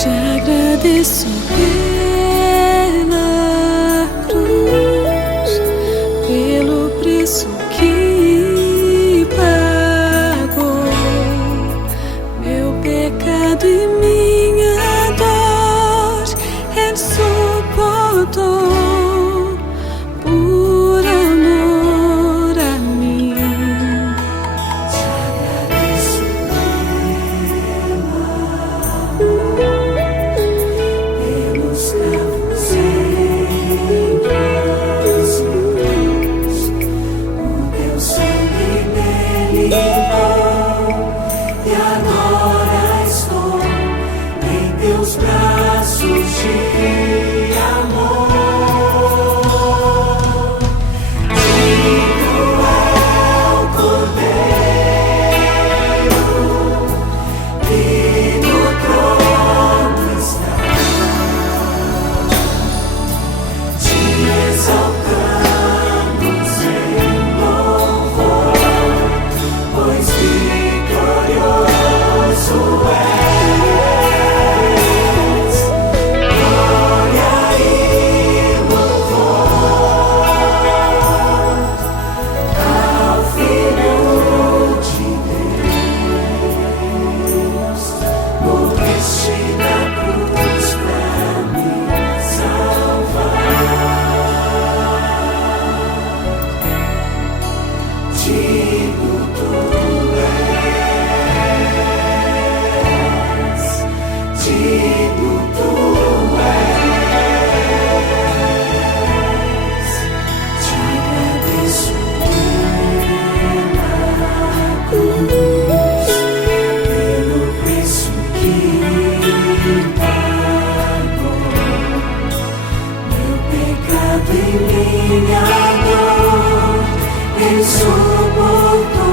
Te agradeço pela cruz, pelo preço que pagou, meu pecado e minha dor Ele suportou por amor a mim. Te agradeço pelos cravos em cruz, o teu sangue me limpou e agora estou em teus braços de amor. Digno é o Cordeiro que no trono está. Te exaltamos em louvor, pois vitorioso és. Glória e louvor ao Filho de Deus. Morreste na cruz pra me salvar. Digno tu és, digno tu és. Te agradeço pela cruz, pelo preço que pagou, meu pecado e minha dor Ele suportou